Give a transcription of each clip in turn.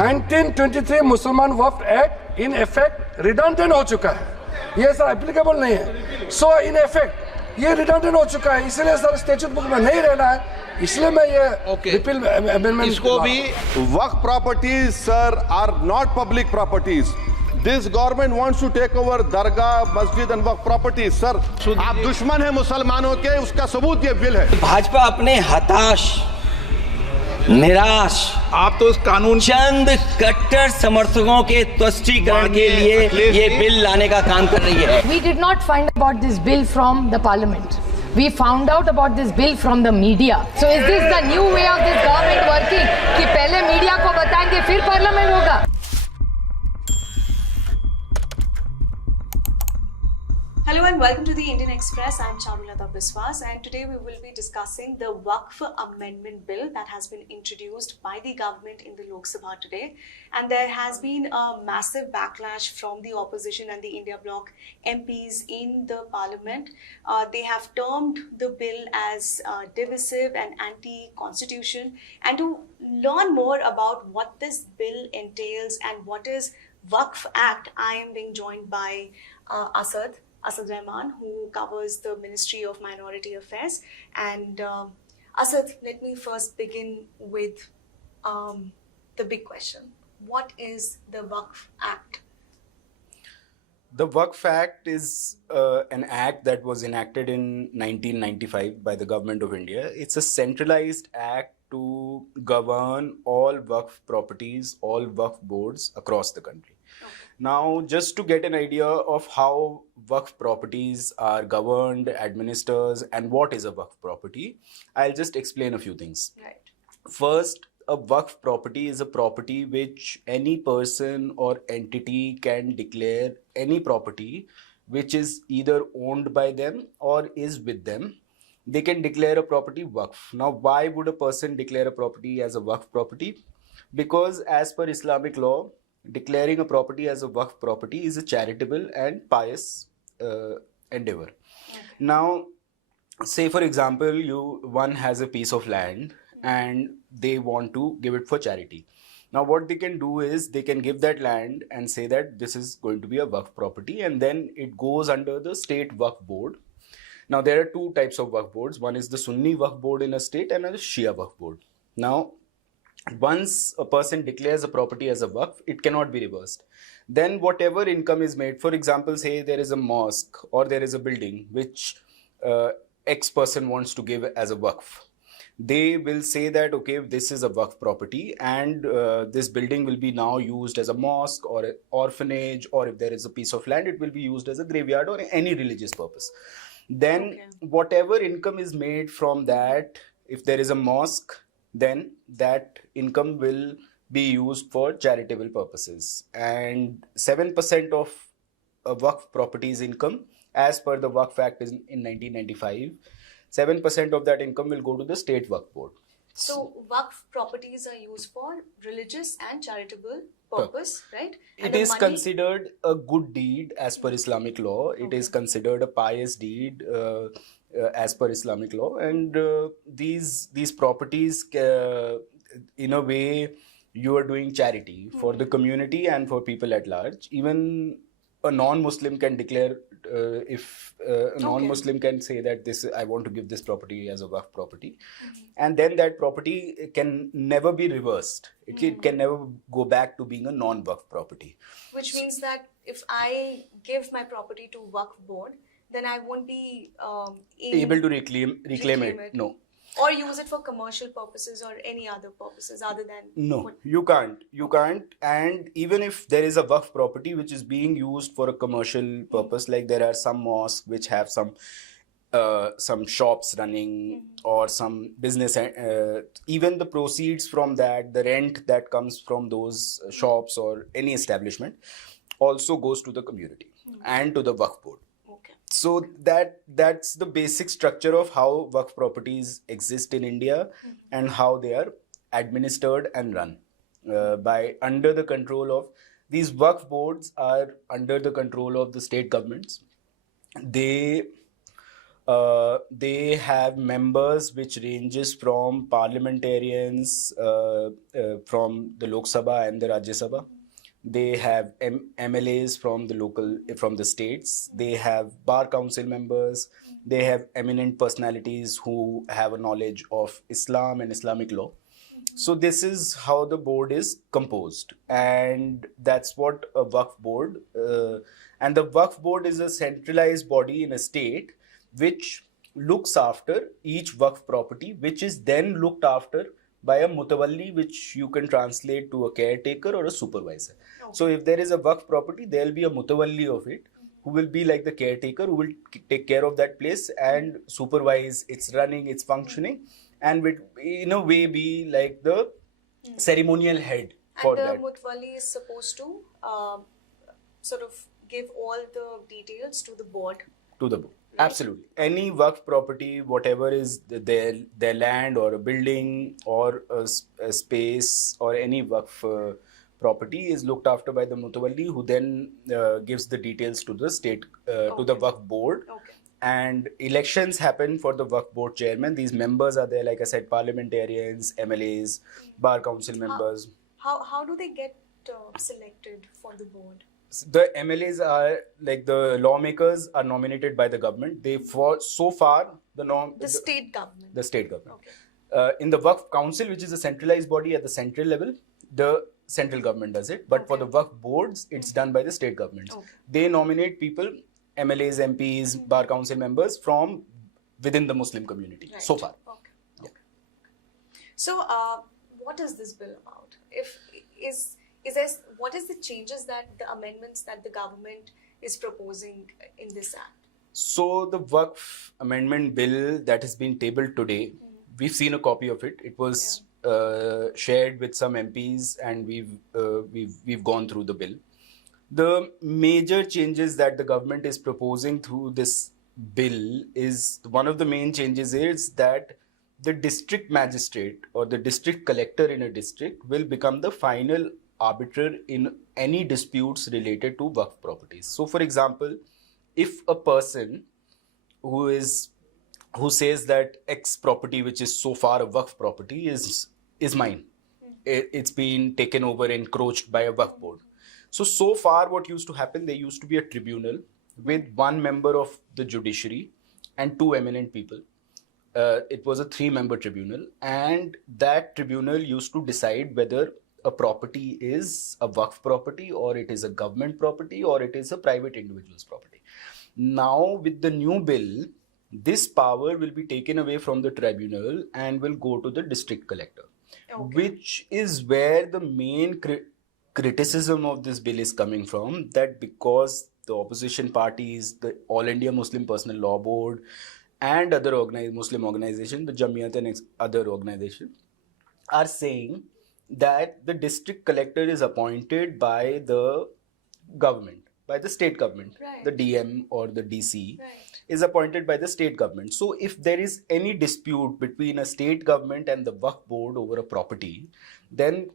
1923 मुसलमान वक्फ act in effect redundant हो चुका है, ये सर एप्लीकेबल नहीं है। सो इन इफेक्ट ये रिडंडेंट हो चुका है, इसलिए सर स्टैट्यूट बुक में नहीं रहना है, इसलिए मैं ये रिपील अमेंडमेंट इसको भी Waqf properties, sir, are not public properties. This government wants to take over dargah, masjid and waqf properties, sir. आप दुश्मन हैं मुसलमानों के, उसका सबूत ये बिल है। भाजपा अपने हताश, निराश, आप तो इस कानून चंद कट्टर समर्थकों के तुष्टीकरण के लिए ये बिल लाने का काम कर रही है। We did not find about this bill from the parliament. We found out about this bill from the media. So is this the new way of this government working? कि पहले मीडिया को बताएंगे फिर पार्लियामेंट होगा? Hello and welcome to the Indian Express. I am Charulata Biswas and today we will be discussing the Waqf Amendment Bill that has been introduced by the government in the Lok Sabha today. And there has been a massive backlash from the opposition and the India bloc MPs in the parliament. They have termed the bill as divisive and anti-constitution. And to learn more about what this bill entails and what is Waqf Act, I am being joined by Asad Rahman, who covers the Ministry of Minority Affairs. And Asad, let me first begin with the big question. What is the Waqf Act? The Waqf Act is an act that was enacted in 1995 by the Government of India. It's a centralized act to govern all Waqf properties, all Waqf boards across the country. Now, just to get an idea of how Waqf properties are governed, administered, and what is a Waqf property, I'll just explain a few things. Right. First, a Waqf property is a property which any person or entity can declare any property which is either owned by them or is with them. They can declare a property Waqf. Now, why would a person declare a property as a Waqf property? Because as per Islamic law, declaring a property as a Waqf property is a charitable and pious endeavor. Okay. Now, say for example, one has a piece of land and they want to give it for charity. Now, what they can do is they can give that land and say that this is going to be a Waqf property, and then it goes under the state Waqf board. Now, there are two types of Waqf boards. One is the Sunni Waqf board in a state and a Shia Waqf board. Now, once a person declares a property as a Waqf, it cannot be reversed. Then whatever income is made, for example, say there is a mosque or there is a building which X person wants to give as a Waqf. They will say that, okay, this is a Waqf property and this building will be now used as a mosque or an orphanage, or if there is a piece of land, it will be used as a graveyard or any religious purpose. Then whatever income is made from that, if there is a mosque, then that income will be used for charitable purposes. And 7% of a Waqf property's income, as per the Waqf Act in 1995, 7% of that income will go to the state Waqf board. So Waqf properties are used for religious and charitable purpose, right? It is considered a good deed as per Islamic law. It is considered a pious deed as per Islamic law, and these properties, in a way, you are doing charity for the community and for people at large. Even a non-Muslim can declare, if a non-Muslim can say that I want to give this property as a Waqf property, and then that property can never be reversed. It can never go back to being a non-Waqf property. Which means that if I give my property to Waqf board, then I won't be able to reclaim it. No. Or use it for commercial purposes or any other purposes other than... No, you can't. You can't. And even if there is a Waqf property which is being used for a commercial purpose, like there are some mosques which have some shops running or some business, even the proceeds from that, the rent that comes from those shops or any establishment also goes to the community and to the Waqf board. So that's the basic structure of how Waqf properties exist in India and how they are administered and run under the control of these Waqf boards are under the control of the state governments. They They have members which ranges from parliamentarians from the Lok Sabha and the Rajya Sabha. They have MLAs from the states. They have bar council members. They have eminent personalities who have a knowledge of Islam and Islamic law. So this is how the board is composed, and that's what a Waqf board. And the Waqf board is a centralized body in a state which looks after each Waqf property, which is then looked after by a mutawalli, which you can translate to a caretaker or a supervisor. Okay. So if there is a Waqf property, there will be a mutawalli of it, who will be like the caretaker, who will take care of that place and supervise its running, its functioning, and will in a way be like the ceremonial head for that. And the mutawalli is supposed to sort of give all the details to the board. To the board. Right. Absolutely. Any Waqf property, whatever is their land or a building or a space or any Waqf property is looked after by the mutawalli, who then gives the details to the state, to the Waqf board. Okay. And elections happen for the Waqf board chairman. These members are there, like I said, parliamentarians, MLAs, bar council members. How do they get selected for the board? The MLAs are like the lawmakers are nominated by the government. The state government. The state government. Okay. In the Waqf Council, which is a centralized body at the central level, the central government does it. But for the Waqf boards, it's done by the state governments. Okay. They nominate people, MLAs, MPs, bar council members from within the Muslim community. Right. So far. Okay. Yeah. So, what is this bill about? What is the changes the amendments that the government is proposing in this act? So the Waqf Amendment Bill that has been tabled today, we've seen a copy of it. It was shared with some MPs, and we've gone through the bill. The major changes that the government is proposing through this bill is, one of the main changes is that the district magistrate or the district collector in a district will become the final arbiter in any disputes related to Waqf properties. So, for example, if a person who says that X property, which is so far a Waqf property, is mine, it's been taken over, encroached by a Waqf board. So far what used to happen, there used to be a tribunal with one member of the judiciary and two eminent people. It was a 3-member tribunal, and that tribunal used to decide whether a property is a Waqf property, or it is a government property, or it is a private individual's property. Now, with the new bill, this power will be taken away from the tribunal and will go to the district collector, which is where the main criticism of this bill is coming from, that because the opposition parties, the All India Muslim Personal Law Board, and other Muslim organizations, the Jamiyat and other organizations, are saying that the district collector is appointed by the government, by the state government. Right. The DM or the DC is appointed by the state government. So if there is any dispute between a state government and the Waqf board over a property, then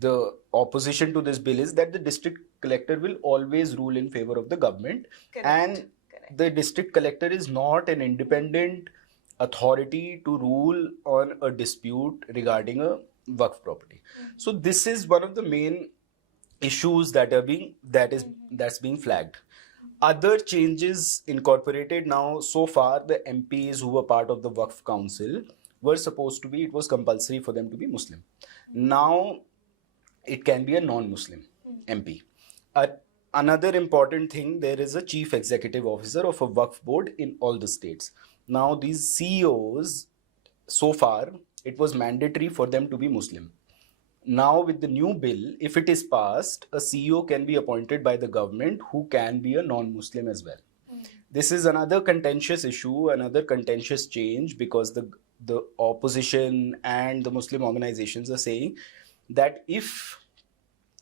the opposition to this bill is that the district collector will always rule in favor of the government. Correct. And the district collector is not an independent authority to rule on a dispute regarding a Waqf property. So this is one of the main issues that's being flagged. Other changes incorporated now, so far the MPs who were part of the Waqf Council were supposed to be, it was compulsory for them to be Muslim. Now it can be a non-Muslim MP. Another important thing, there is a chief executive officer of a Waqf board in all the states. Now these CEOs, so far, it was mandatory for them to be Muslim. Now with the new bill, if it is passed, a CEO can be appointed by the government who can be a non-Muslim as well. This is another contentious issue, another contentious change, because the opposition and the Muslim organizations are saying that if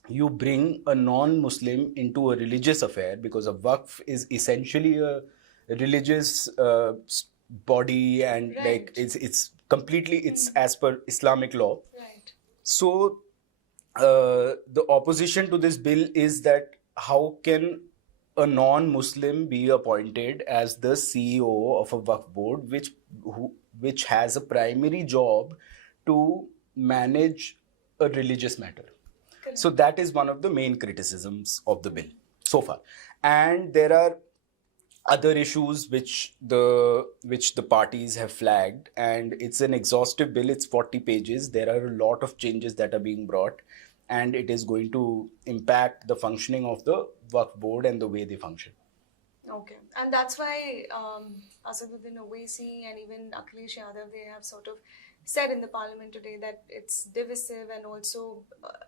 you bring a non-Muslim into a religious affair, because a Waqf is essentially a religious body, and like it's completely, it's as per Islamic law. Right. So the opposition to this bill is that how can a non-Muslim be appointed as the CEO of a Waqf board, which has a primary job to manage a religious matter. So that is one of the main criticisms of the bill so far. And there are other issues which the parties have flagged, and it's an exhaustive bill. It's 40 pages. There are a lot of changes that are being brought, and it is going to impact the functioning of the Waqf board and the way they function. Okay, and that's why Asaduddin Owaisi and even Akhilesh Yadav, they have sort of said in the parliament today that it's divisive and also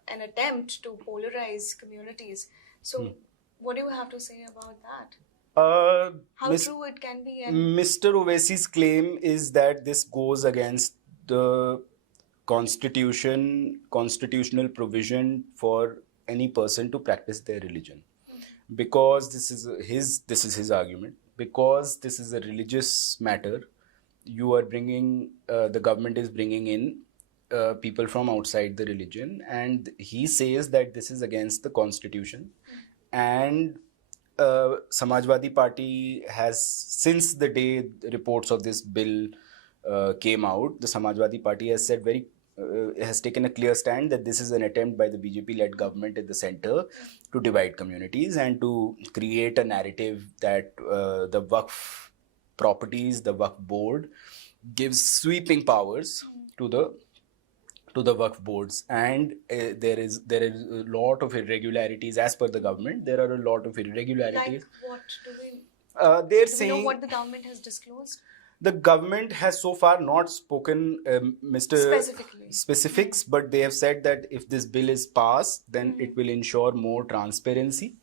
an attempt to polarize communities. So what do you have to say about that? How true it can be? And Mr. Owaisi's claim is that this goes against the constitutional provision for any person to practice their religion. Because this is his argument. Because this is a religious matter, you are bringing the government is bringing in people from outside the religion, and he says that this is against the constitution. And Samajwadi Party has, since the day the reports of this bill came out, the Samajwadi Party has said has taken a clear stand that this is an attempt by the BJP-led government at the center to divide communities and to create a narrative that the Waqf properties, the Waqf board, gives sweeping powers to the Waqf boards, and there is a lot of irregularities as per the government. There are a lot of irregularities. like what do we? They're Do we saying know what the government has disclosed? the government has so far not spoken specifics, but they have said that if this bill is passed, then it will ensure more transparency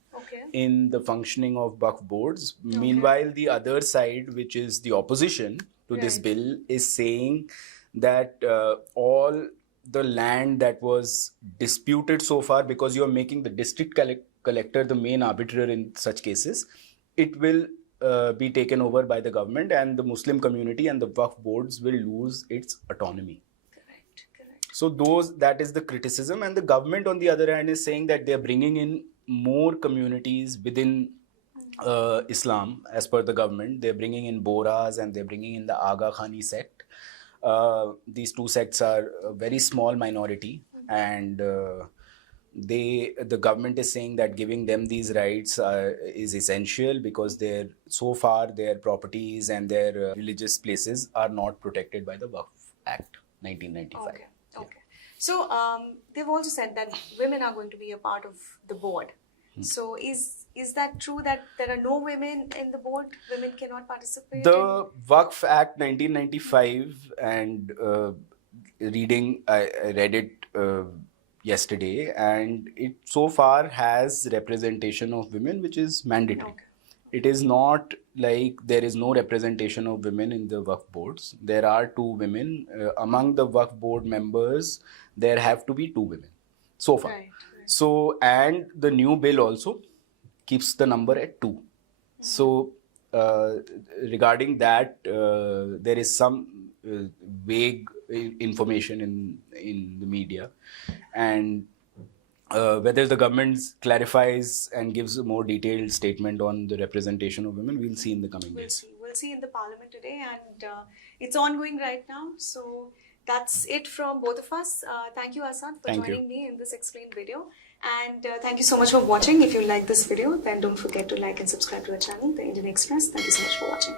in the functioning of Waqf boards. Meanwhile, the other side, which is the opposition to this bill, is saying that all the land that was disputed so far, because you are making the district collector the main arbiter in such cases, it will be taken over by the government, and the Muslim community and the Waqf boards will lose its autonomy. Correct. So that is the criticism, and the government on the other hand is saying that they are bringing in more communities within Islam. As per the government, they are bringing in Bohras and they are bringing in the Aga Khani sect. These two sects are a very small minority, and the government is saying that giving them these rights is essential because so far their properties and their religious places are not protected by the Waqf Act 1995. Okay. So they've also said that women are going to be a part of the board. So is that true that there are no women in the board? Women cannot participate? The Wakf Act 1995, and I read it yesterday, and it so far has representation of women, which is mandatory. It is not like there is no representation of women in the Waqf boards. There are 2 women. Among the Waqf board members, there have to be 2 women so far. Right. So, and the new bill also keeps the number at 2. So, regarding that, there is some vague information in the media, and whether the government clarifies and gives a more detailed statement on the representation of women, we'll see in the coming days. We'll see in the parliament today, and it's ongoing right now. So that's it from both of us. Thank you, Asad, for joining me in this explained video. And thank you so much for watching. If you like this video, then don't forget to like and subscribe to our channel, The Indian Express. Thank you so much for watching.